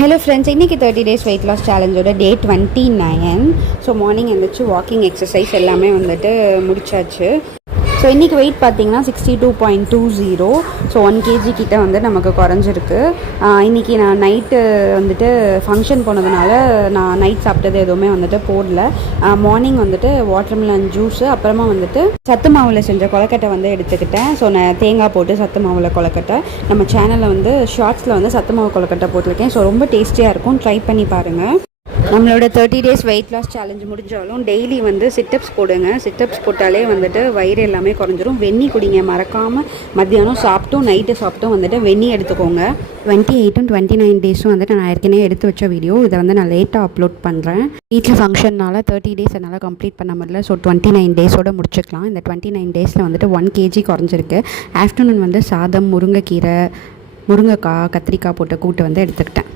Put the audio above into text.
Hello friends, இன்றைக்கி 30 days weight loss சேலஞ்சோட டே 29. So morning எழுந்திரிச்சு walking exercise எல்லாமே வந்துட்டு முடிச்சாச்சு. ஸோ இன்றைக்கி வெயிட் பார்த்திங்கன்னா 62.20. ஸோ 1 kg கிட்ட வந்து நமக்கு குறைஞ்சிருக்கு. இன்றைக்கி நான் நைட்டு வந்துட்டு ஃபங்க்ஷன் போனதுனால நான் நைட் சாப்பிட்டது எதுவுமே வந்துட்டு போடல. மார்னிங் வந்துட்டு வாட்டர்மெலன் ஜூஸு, அப்புறமா வந்துட்டு சத்து மாவில் செஞ்ச கொலக்கட்டை வந்து எடுத்துக்கிட்டேன். ஸோ நான் தேங்காய் போட்டு சத்து மாவில் கொலக்கட்டை நம்ம சேனலில் வந்து ஷார்ட்ஸில் வந்து சத்து மாவு கொலக்கட்டை போட்டிருக்கேன். ஸோ ரொம்ப டேஸ்டியாக இருக்கும், ட்ரை பண்ணி பாருங்கள். நம்மளோட 30 days வெயிட் லாஸ் சேலஞ்ச் முடிஞ்சாலும் டெய்லி வந்து சிட்டப்ஸ் போடுங்க. சிட்டப்ஸ் போட்டாலே வந்துட்டு வயிறு எல்லாமே குறைஞ்சிரும். வெந்நி குடிங்க, மறக்காமல் மத்தியானம் சாப்பிட்டும் நைட்டு சாப்பிட்டும் வந்துட்டு வெந்நி எடுத்துக்கோங்க. 28 and 29 டேஸும் வந்துட்டு நான் ஏற்கனவே எடுத்து வச்ச வீடியோ. இதை வந்து நான் லேட்டாக அப்லோட் பண்ணுறேன். வீட்டில் ஃபங்க்ஷன்னால 30 days என்னால் கம்ப்ளீட் பண்ண முடியல. ஸோ 29 டேஸோடு முடிச்சுக்கலாம். இந்த 29 டேஸில் வந்துட்டு 1 kg குறைஞ்சிருக்கு. ஆஃப்டர்நூன் வந்து சாதம், முருங்கைக்கீரை, முருங்கைக்காய், கத்திரிக்காய் போட்டு கூட்டு வந்து எடுத்துக்கிட்டேன்.